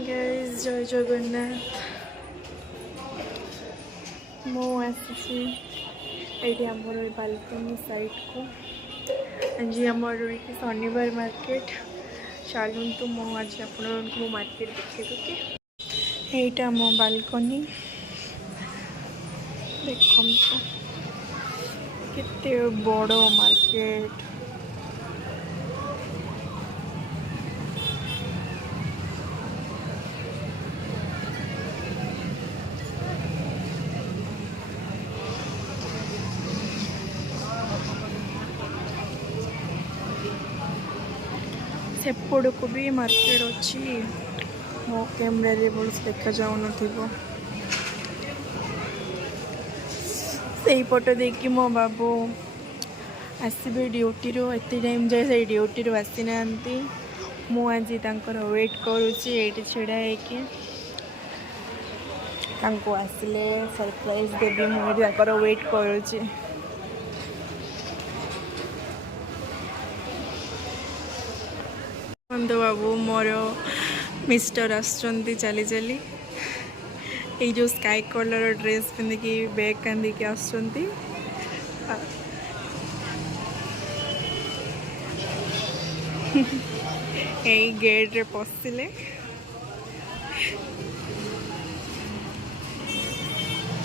guys जय जगन्नाथ मो आसी आमर बालकनी साइड को आज आमर ये शनिवार मार्केट चलतु मो आज आपको मार्केट देखेबी कि यहाँ मो बालकनी देखो केते बड़ मार्केट सेपड़ को भी मार्केट अच्छी मो कैमरा रे बहुत देखा जाऊन से पट देखी मो बाबू आसबे ड्यूटी रो एते टाइम जाए से ड्यूटी रो आसी ना मु आज वेट करुच्ची ये छिड़ा हो आसिले सरप्राइज देवी मुझे वेट करुच्ची बंधु बाबू मोर मिस्टर आसुंच चली चली ये जो स्काई कलर ड्रेस पिंधिकी बैग कांधिकी आसुंच गेट रे पशिले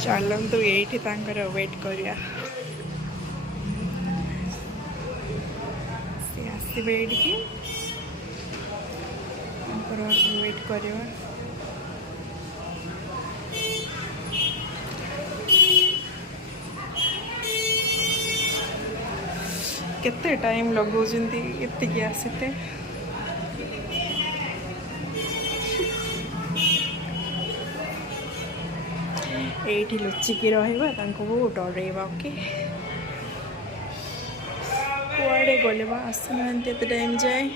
चलतु ये वेट करिया से आसबे ये वेट करिया केते टाइम लगौचंती एतिकी आसीते एठी लुचिकी रहइबा तांको डरेबा के कुआडे गले बा आसुनांती एते टाइम जाए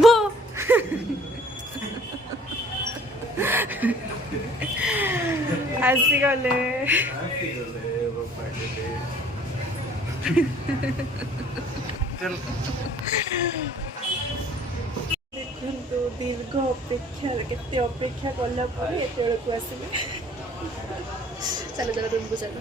वो आसी गले देखो दीर्घ अपेक्षा केते अपेक्षा कला को आसबे चलो चलो रूम को चलो